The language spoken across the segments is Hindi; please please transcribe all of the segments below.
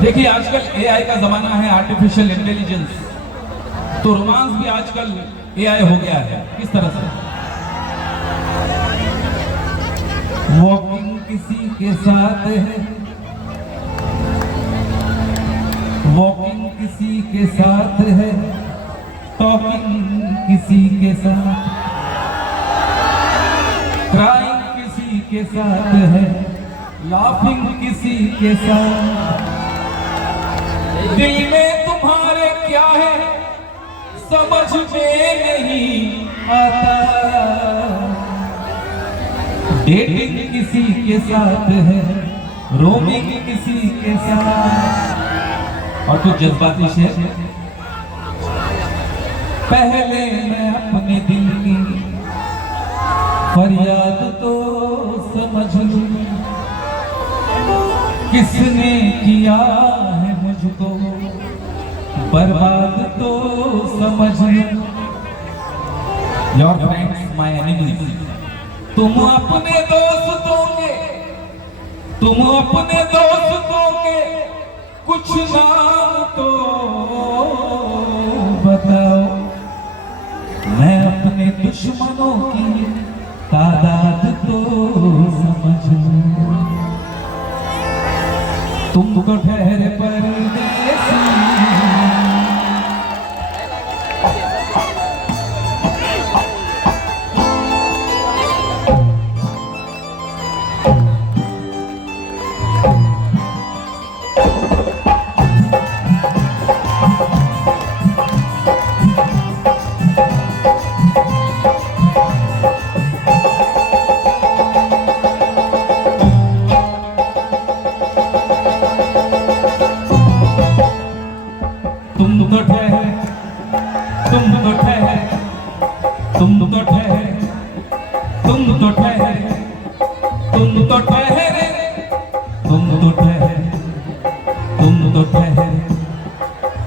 देखिए आजकल एआई का जमाना है, आर्टिफिशियल इंटेलिजेंस, तो रोमांस भी आजकल एआई हो गया है। किस तरह से वॉकिंग किसी के साथ है, वॉकिंग किसी के साथ है, टॉकिंग किसी के साथ, क्राइंग किसी के साथ है, लाफिंग किसी के साथ। दिल में तुम्हारे क्या है समझ में नहीं आता, डेटिंग किसी के साथ है, रोमिंग किसी के साथ। और कुछ जज्बाती शेर। पहले मैं अपने दिल की फरियाद तो समझ लूं, किसने किया है मुझको बर्बाद तो समझ लूं। Your friends my enemies. तुम अपने दोस्तों के कुछ नाम तो बताओ, मैं अपने दुश्मनों की तादाद तो समझ लूं। तुम तो ठहरे परदेसी,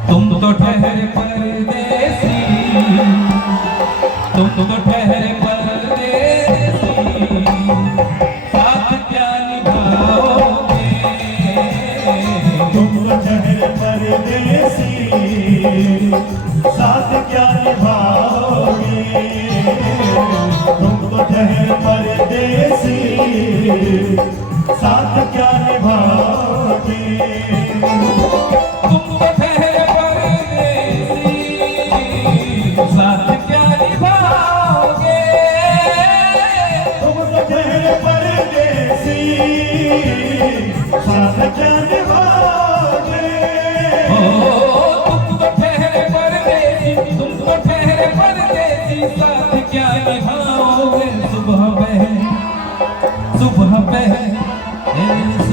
तुम तो ठहरे परदेसी, तुम तो ठहरे परदेसी, साथ क्या निभाओगे? तुम तो ठहरे परदेसी, साथ क्या निभाओगे? तुम तो ठहरे परदेसी, साथ क्या निभाओगे? तुम तो ठहरे परदेसी, साथ क्या निभाओगे? तुम तो ठहरे परदेसी, साथ क्या निभाओगे? तुम तो ठहरे परदेसी, तुम तो ठहरे परदेसी, साथ क्या निभाओगे?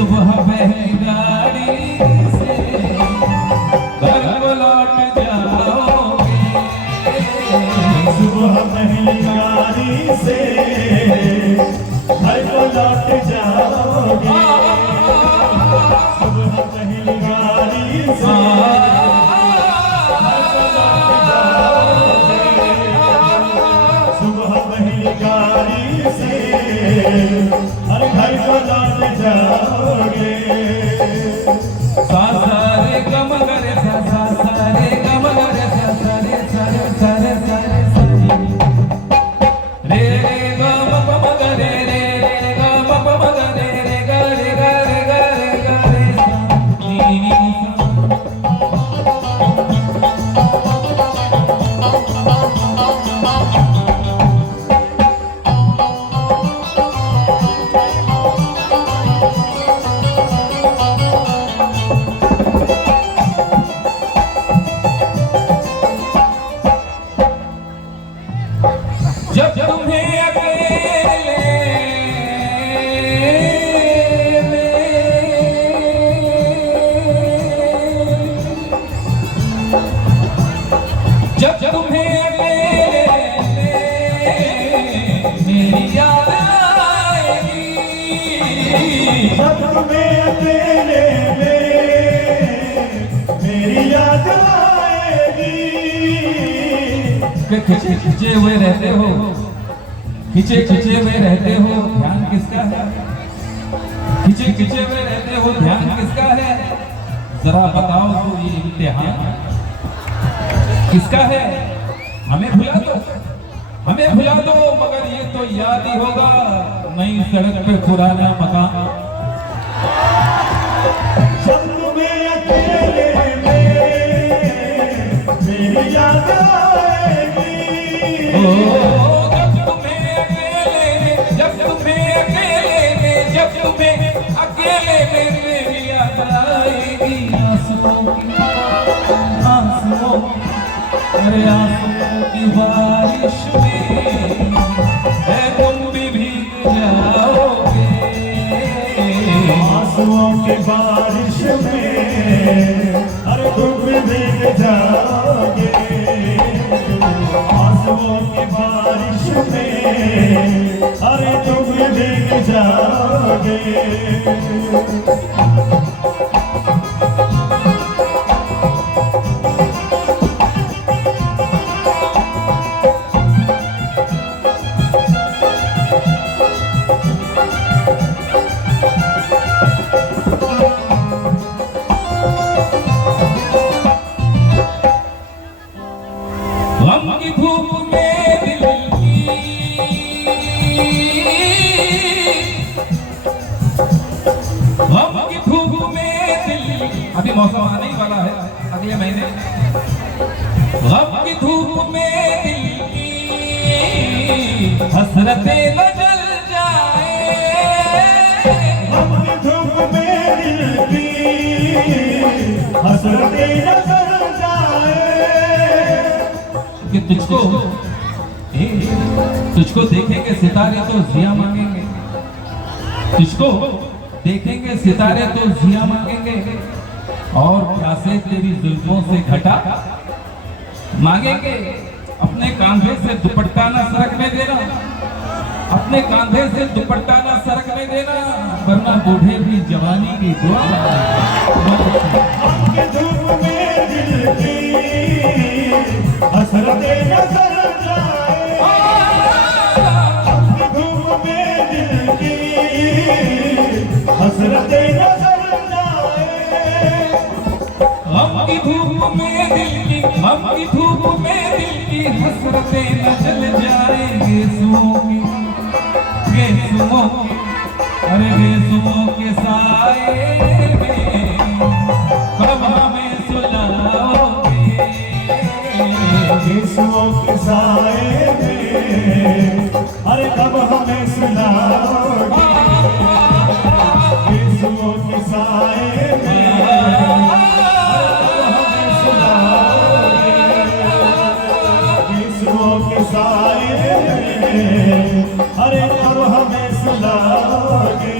सुबह बहे गाड़ी से घर को लौट जाओगे। सुबह पहली गाड़ी से घर को लौट जाओगे। सुबह पहली गाड़ी से घर को लौट जाओगे। सुबह पहली गाड़ी से हर घर को लौट जाओगे। सा रे ग म ग रे सा रे ग म ग रे सा रे सा रे रे ग म प म ग रे ग म प म ग रे ग रे ग रे ग रे ग रे जब तुम्हें अकेले जब तुम्हें अकेले मेरी याद आएगी, जब तुम्हें अकेले मेरी याद आएगी। खिंचे खिंचे हुए रहते हो, खिंचे खिंचे हुए रहते हो, ध्यान किसका है? खिंचे खिंचे हुए रहते हो, ध्यान किसका है? जरा बताओ तो ये इम्तिहान किसका है? हमें भुला दो, हमें भुला दो, मगर ये तो याद ही होगा नई सड़क पे पुराना मकान। जब तुम्हें अकेले में मेरी याद आएगी, जब तुम्हें अकेले में मेरी याद आएगी, आंसुओं की अरे आंसुओं की बारिश में है तुम भी भीग जाओगे, आंसुओं की बारिश में अरे तुम भी भीग जाओगे, आंसुओं की बारिश में अरे तुम भी भीग जाओगे। गम की धूप में दिल की, गम की धूप में दिल, अभी मौसम आने ही वाला है अगले महीने, गम की धूप में दिल की हसरतें न जल जाए, गम की धूप में दिल की हसरतें न जल जाए, कि तुझको देखेंगे सितारे तो जिया मांगेंगे, तुझको देखेंगे सितारे तो जिया मांगेंगे, और प्यासे तेरी जुल्फों से घटा मांगेंगे। अपने कांधे से दुपट्टा ना सरकने देना, अपने कांधे से दुपट्टा ना सरकने देना, वरना बूढ़े भी जवानी की दुआ के धूप में दिल की हसरतें न जल जाए, के धूप में दिल की हसरतें न जल जाए, हम की धूप में दिल की, हम की धूप में दिल की हसरतें न जल जाएंगे सुओं की, गेसुओं की, अरे गेसुओं के साए में कब हमें सुलाओगे, यीशुओं के साए में अरे कब हमें सुनाओगे, यीशुओं के साए में के साए में अरे कब हमें सुलाओगे।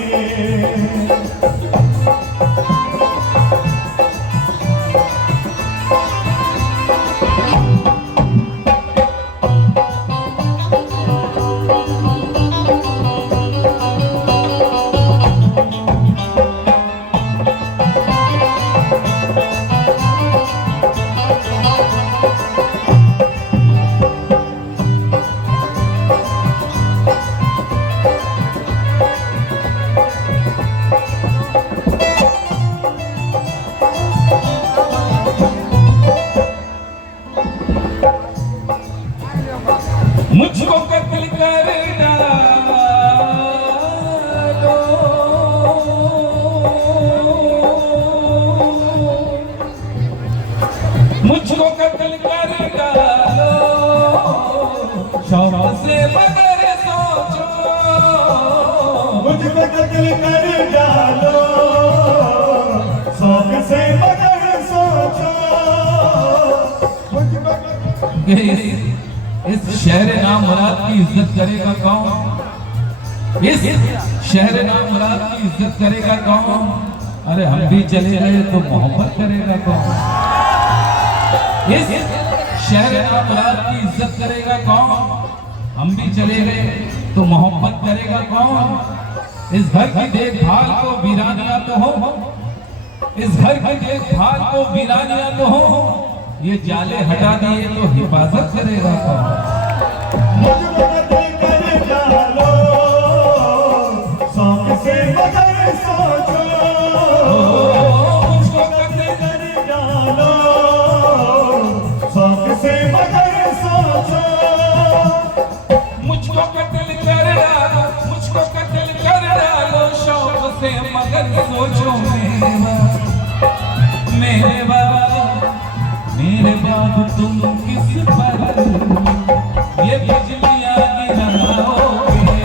मुझको कत्ल कर डालो, मुझको कत्ल कर डालो, शौक से बगैर सोचो, मुझको कत्ल कर डालो, शौक से बगैर सोचो। इस शहर नाम मुराद की इज्जत करेगा कौन? इस शहर नाम मुराद की इज्जत करेगा कौन? अरे हम भी चले गए तो मोहब्बत करेगा कौन? इस शहर नाम मुराद की इज्जत करेगा कौन? हम भी चले गए तो मोहब्बत करेगा कौन? इस घर की देखभाल को वीरानिया तो हो, इस घर की देखभाल को वीरानिया तो हो, ये जाले हटा दिए तो हिफाजत करेगा कौन? मुझको कत्ल कर डालो, शौक से बगैर सोचो। मुझको कत्ल बाद तुम किस पर ये बिजलियां गिराओगे?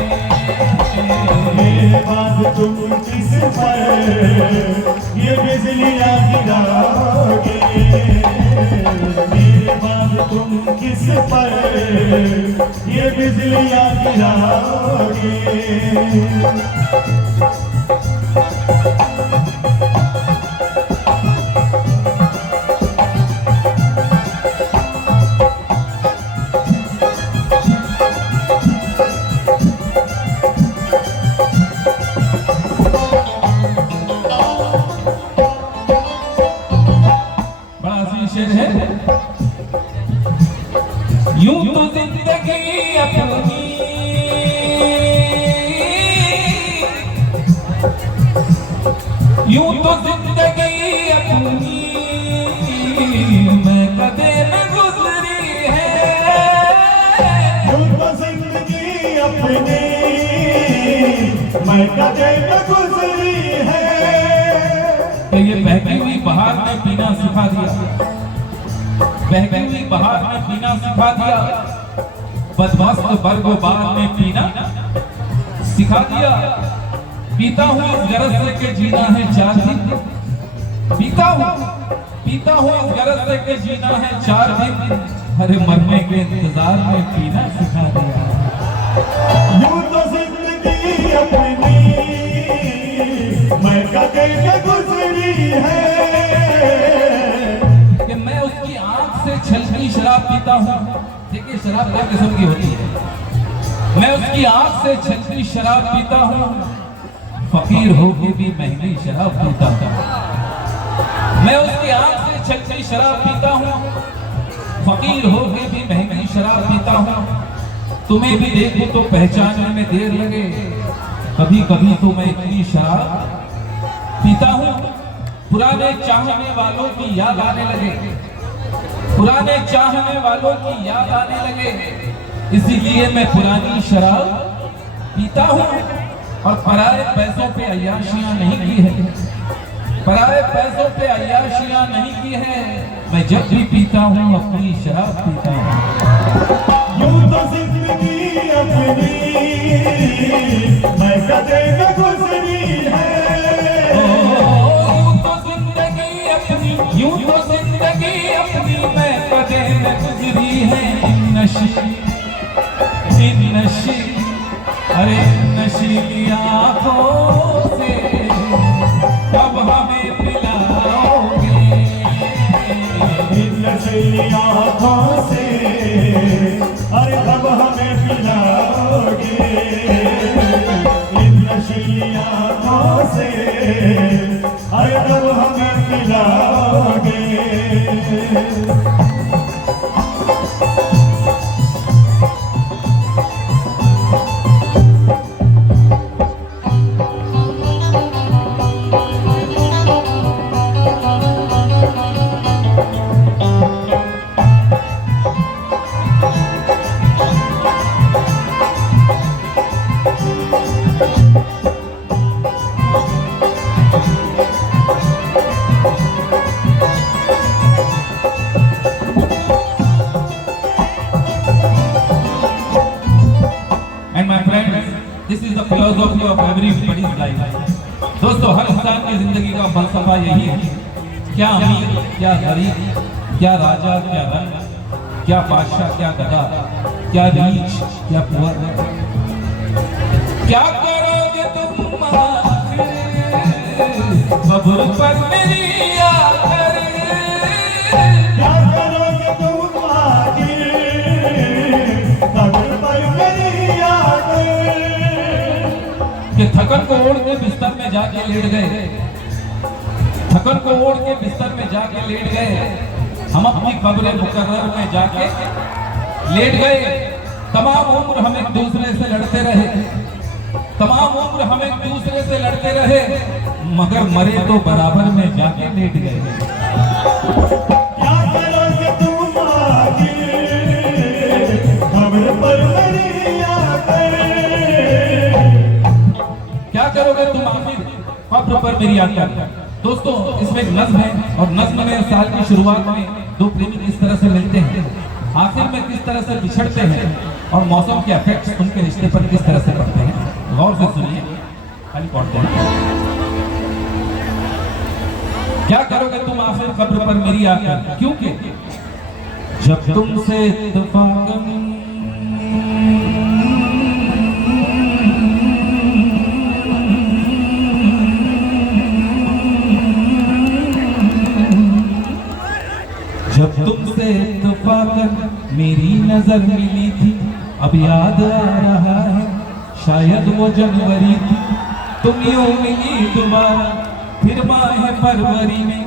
मेरे बाद तुम किस पर ये बिजलियां गिराओगे? मेरे बाद तुम किस पर ये बिजलियां गिराओगे? यूं तो जिंदगी अपनी यूं तो जिंदगी अपनी मैं कदे न गुजरी है। यूं तो जिंदगी अपनी मैं कदे न गुजरी है। तो ये बहती हुई बहार ने पीना सिखा दिया, बहती हुई बहार ने पीना सिखा दिया, बदमस्त बरगोबार ने पीना सिखा दिया। पीता हूँ इस गरज से के जीना है 4 दिन, पीता हूँ इस गरज से के जीना है 4 दिन। अरे मरने के इंतजार में पीना सिखा दिया। यूं तो जिंदगी अपनी मैं कदे न गुजरी है। उसकी आंख से छलकी शराब पीता हूँ। देखिए शराब क्या किस्म की होती है। मैं उसकी आंख से छलकी शराब पीता हूँ, फकीर होके भी महंगी शराब पीता हूँ। मैं उसकी आंख से छलकी शराब पीता हूँ, फकीर होके भी महंगी शराब पीता हूँ। तुम्हें भी देखूं तो पहचानने में देर लगे, कभी कभी तो मैं इतनी शराब पीता हूँ पुराने चाहने वालों की याद आने लगे, पुराने चाहने वालों की याद आने लगे। इसीलिए मैं पुरानी शराब पीता हूँ और पराए पैसों पे अय्याशियां नहीं की है, पराए पैसों पे अय्याशियां नहीं की है। मैं जब भी पीता हूँ अपनी शराब पीता हूँ। यूं तो जिंदगी अपनी मैं कदे न गुजरी है। यूं तो जिंदगी अपनी मैं कदे न गुजरी है। इन नशी अरे नशीली आंखों से कब हमें पिलाओगे? इन नशीली आंखों से अरे कब हमें पिलाओगे? इन नशीली आंखों से अरे कब हमें पिलाओगे? This is the philosophy of everybody's life. दोस्तों हर इंसान की जिंदगी का फलसफा यही है, क्या अमीर क्या गरीब, क्या राजा क्या रंग, क्या बादशाह क्या गधा, क्या रीच क्या पुअर, क्या करोगे तुम कब्र पर मेरी आकर? क्या करोगे तुम कब्र पर मेरी आकर? कि थकन को ओढ़ के बिस्तर में जाके लेट गए, थकन को ओढ़ के बिस्तर में जाके लेट गए, हम अपनी कब्र मुकर्रर में जाके लेट गए। तमाम उम्र हम एक दूसरे से लड़ते रहे, तमाम उम्र हम एक दूसरे से लड़ते रहे, मगर मरे तो बराबर में जाके लेट गए। क्या करोगे तुम कब्र पर मेरी आकर? क्या करोगे तुम आखिर कब्र पर मेरी आकर? दोस्तों इसमें एक नज्म है और नज्म में साल की शुरुआत में दो प्रेमी किस तरह से मिलते हैं, आखिर में किस तरह से बिछड़ते हैं और मौसम के इफेक्ट्स उनके रिश्ते पर किस तरह से पड़ते हैं, गौर से सुनिए। खाली पढ़ते हैं। क्या करोगे तुम आखिर कब्र पर मेरी आकर, क्योंकि जब तुमसे इत्तेफाकन जब तुमसे इत्तेफाकन मेरी नजर मिली थी, अब याद आ रहा है शायद वो जनवरी थी, तुम यूं मिली दोबारा फिर माह फरवरी में,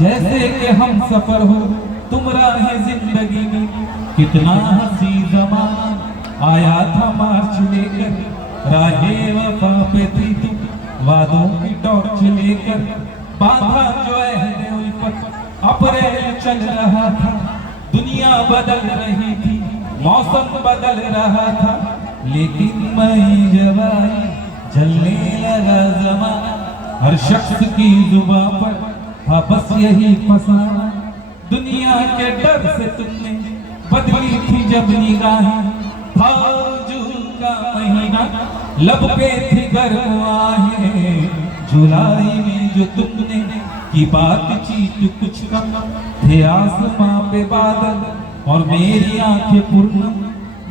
जैसे कि हम सफर हो तुम राह जिंदगी में। कितना हंसी ज़माना आया था मार्च लेकर, राहे वफा पे थी तुम वादों की टॉर्च लेकर, बांधा जो है उल्फत अप्रैल चल रहा था, दुनिया बदल रही थी, मौसम बदल रहा था, लेकिन मई जब आई जलने लगा ज़माना, हर शख्स की जुबां पर था बस यही फसाना, दुनिया के डर से तुमने बदली थी जब निगाहें, था जून का महीना लब पे थी गर्म आहें, जुलाई में जो तुमने की बातचीत कुछ कम, थे आसमां पे बादल और मेरी आंखें पूर्ण,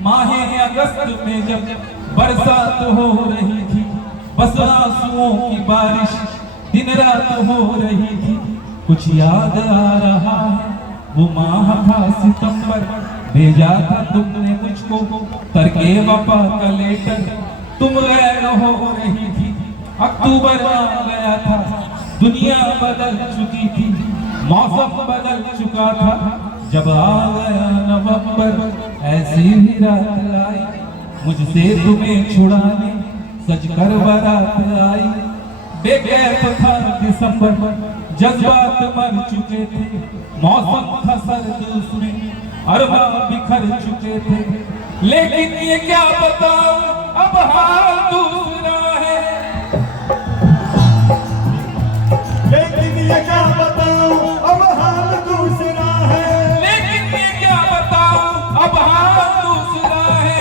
माहे अगस्त में जब बरसात हो रही थी, बस आंसुओं की बारिश दिन रात हो रही थी, कुछ याद आ रहा है वो माह था सितंबर, भेजा था तुमने मुझको करके वफा का लेटर, तुम गैर हो रही थी, अक्टूबर आ गया था, दुनिया बदल चुकी थी, मौसम बदल चुका था, जब आ गया नवंबर ऐसी ही रात आई, मुझसे तुम्हें छुड़ाने सज कर बारात आई, बेकैफ था दिसंबर, जज्बात मर चुके थे, मौसम था सर्द उसमें, अरबा बिखर चुके थे, लेकिन ये क्या बताऊं अब हाल दूसरा है, लेकिन ये क्या बताऊं अब हाल दूसरा है, लेकिन ये क्या बताऊं अब हाल दूसरा है।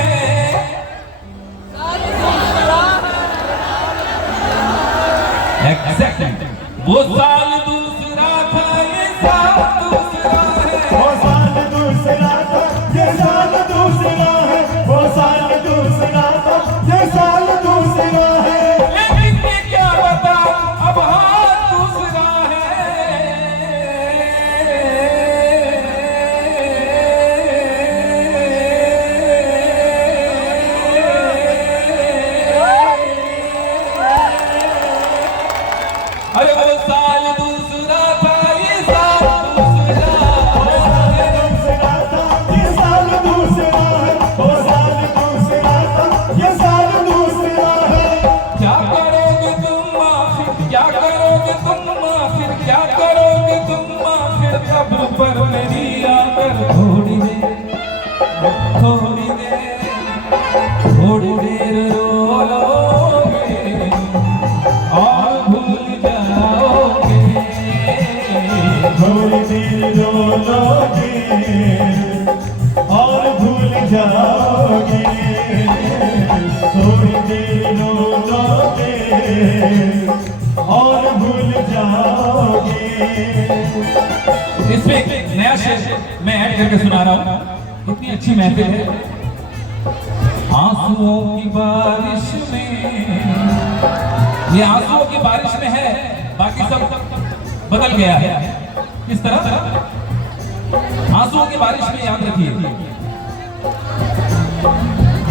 एग्जैक्टली वो साल दूसरा था, ये साल दूसरा है, वो साल दूसरा था, ये साल दूसरा है, वो साल दूसरा था, ये साल दूसरा है, लेकिन ये क्या बताऊं अब हाल दूसरा अरे वो साल दूसरा था, ये साल दूसरा, दूसरा था, ये साल दूसरा है, वो साल दूसरा था, ये साल दूसरा है, क्या करोगे तुम आखिर, क्या करोगे तुम आखिर, क्या करोगे तुम आखिर कब्र पर मेरी आकर, थोड़ी देर थोड़ी देर थोड़ी देर रो लोगे और भूल जाओगे, थोड़ी देर रो लोगे और भूल जाओगे, थोड़ी देर रो लोगे और भूल जाओगे। इसमें एक नया शेर मैं ऐड करके सुना रहा हूँ, इतनी अच्छी महफिल है। आंसुओं की बारिश में, ये आंसुओं की बारिश में है, बाकी सब बदल गया है, किस तरह आंसुओं की बारिश में, याद रखिए,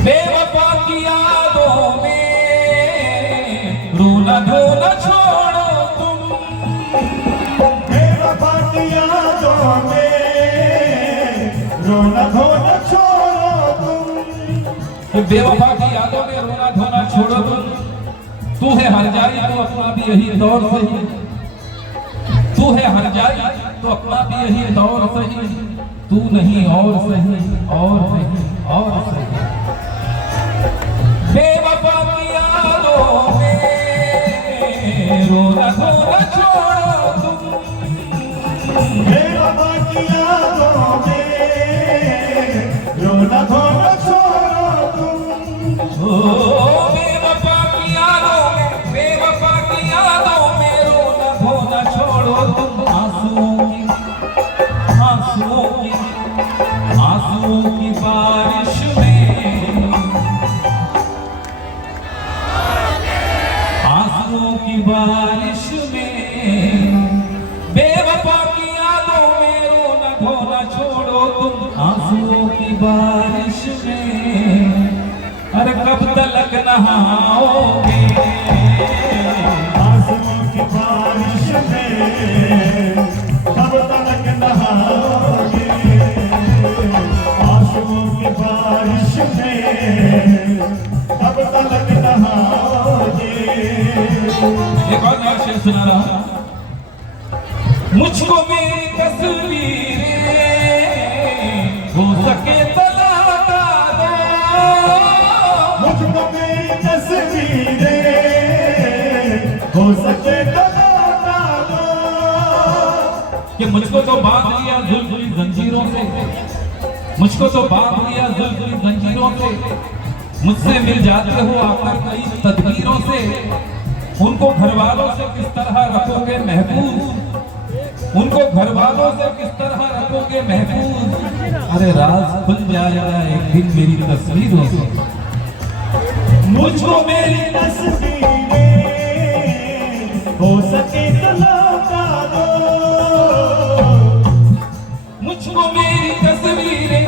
बेवफा की यादों में रोना धोना छोड़ो तुम, बेवफा की यादों में रोना धोना छोड़ो तुम, बेवफा की यादों में रोना धोना छोड़ो तुम, तू है हर जाई तो अपना भी यही दौर सही, तू है हर जाई तो अपना भी यही दौर सही, तू नहीं और सही और सही और सही, बेवफा की यादों में रोना धोना छोड़ो तुम, बेवफा की यादों आंसुओं की बारिश में अरे कब तलक नहाओगे आंसुओं की बारिश में कब तक नहाओगे आंसुओं की बारिश में कब तक नहाओगे एक और नया शेर सुना रहा मुझको मेरी तस्वीरें हो सके तो लौटा दो मुझको मेरी तस्वीरें हो सके तो लौटा दो कि मुझको तो बांध लिया जुल्फी जंजीरों से मुझको तो बांध लिया जुल्फी जंजीरों से मुझसे मिल जाते हो आकर कई तदबीरों से उनको घर वालों से किस तरह रखोगे महफूज उनको घर वालों से किस तरह रखोगे महफूज अरे राज खुल जाएगा एक दिन मेरी तस्वीरों से मुझको मेरी तस्वीरें हो सके तो लौटा दो मुझको मेरी तस्वीरें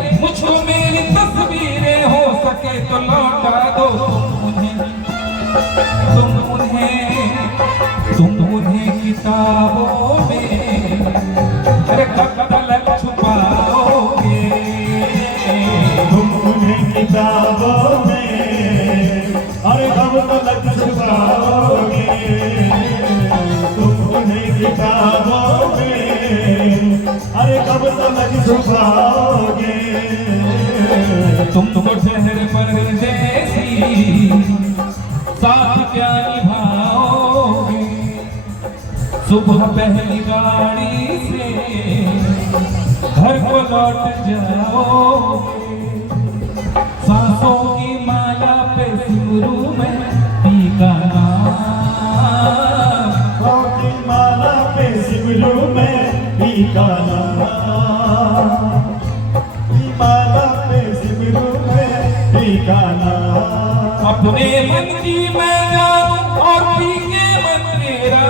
हो सके तो लौटा दो तुम उन्हें किताबों में अरे कब तक छुपाओगे तुम उन्हें किताबों में अरे कब तक छुपाओगे तुम उन्हें किताबों में अरे कब तक छुपाओगे तुमको शहर परदेसी साथ क्या निभाओगे सुबह पहली गाड़ी से घर को लौट जाओगे सांसों की माला पे सिमरू में टीका नाम की माला पे सिमरू में टीका नाम माला पे सिमरू में टीका नाम अपने मन की मैं जाऊं और पी के मन मेरा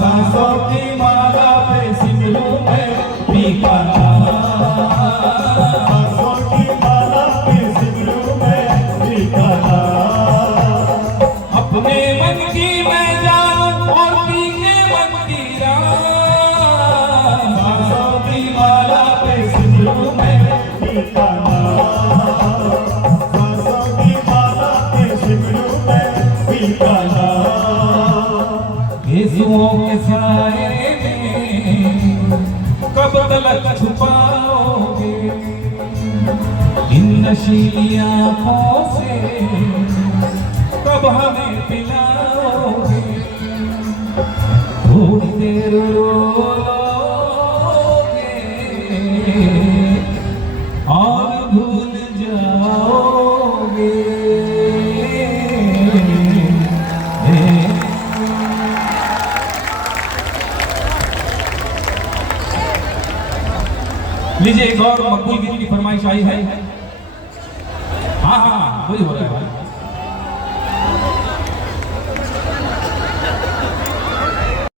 सांसों की माला पे सिमरू में टीका सांसों की माला पे सिमरू में टीका नाम अपने मन की मैं जाऊं और पी के मन मेरा सांसों की माला पे सिमरू में टीका नाम सांसों की माला पे सिमरू में टीका नाम यीशुओं के साए में कब तक छुपाओगे इन नशीली आंखों से कब हमें पिलाओगे थोड़ी देर रो लोगे और भूल जाओगे लीजिए एक और मकबूल गीत की फरमाइश आई है हाँ हाँ वही हो रहा है भाई